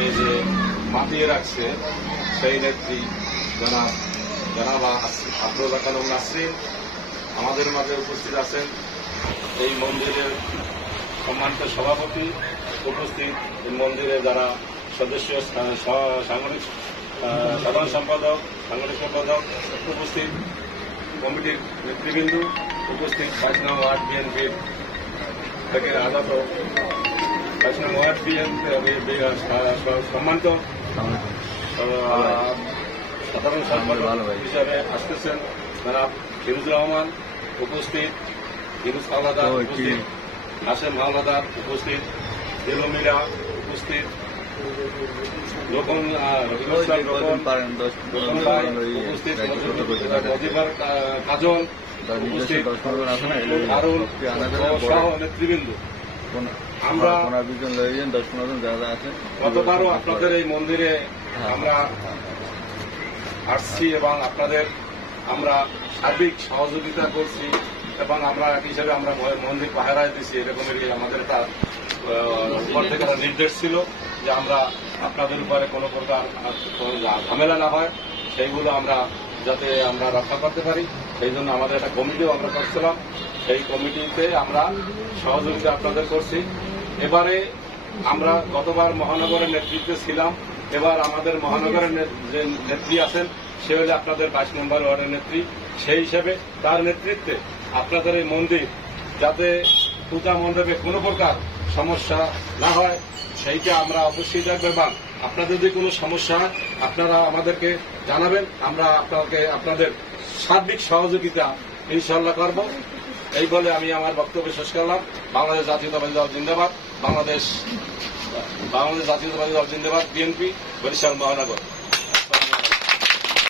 এই যে মাতিয়ে রাখছে সেই নেত্রী জনাব আফরোজা খানম নাসরিন আমাদের মাঝে উপস্থিত আছেন। এই মন্দিরের সম্মানিত সভাপতি উপস্থিত, এই মন্দিরে যারা সদস্য সাংগঠনিক সাধারণ সম্পাদক সাংগঠনিক সম্পাদক উপস্থিত, কমিটির নেতৃবৃন্দ উপস্থিত, 5 নং ওয়ার্ড বিএনপির থেকে আগত 5 নং ওয়ার্ড বিএনপি সম্মানিত সাধারণ সম্পাদক হিসাবে আসতেছেন জনাব ফিরুজুর রহমান উপস্থিত, ফিরুজ হাওলাদার উপস্থিত, হাশেম হাওলাদার উপস্থিত, দেলমিরা উপস্থিত, কাজল উপস্থিত, সহ নেতৃবৃন্দ। আমরা গতবারও আপনাদের এই মন্দিরে আমরা আসছি এবং আপনাদের আমরা সার্বিক সহযোগিতা করছি এবং আমরা এক হিসেবে আমরা মন্দির পাহারায় দিচ্ছি, এরকমেরই আমাদের তার উপর থেকে নির্দেশ ছিল যে আমরা আপনাদের উপরে কোনো প্রকার ঝামেলা না হয় সেইগুলো আমরা যাতে আমরা রক্ষা করতে পারি, সেই জন্য আমাদের একটা কমিটিও আমরা করছিলাম। সেই কমিটিতে আমরা সহযোগিতা আপনাদের করছি। এবারে আমরা গতবার মহানগরের নেতৃত্বে ছিলাম, এবার আমাদের মহানগরের যে নেত্রী আছেন সে হলে আপনাদের 22 নম্বর ওয়ার্ডের নেত্রী। সেই হিসেবে তার নেতৃত্বে আপনাদের এই মন্দির যাতে পূজা মণ্ডপে কোনো প্রকার সমস্যা না হয় সেইটা আমরা অবশ্যই দেখব এবং আপনাদের যদি কোনো সমস্যা হয় আপনারা আমাদেরকে জানাবেন, আমরা আপনাদের সার্বিক সহযোগিতা ইনশাল্লাহ করব। এই বলে আমি আমার বক্তব্য শেষ করলাম। বাংলাদেশ জাতীয়তাবাদী দল জিন্দাবাদ, বাংলাদেশ জাতীয়তাবাদী দল জিন্দাবাদ, বিএনপি, বরিশাল মহানগর।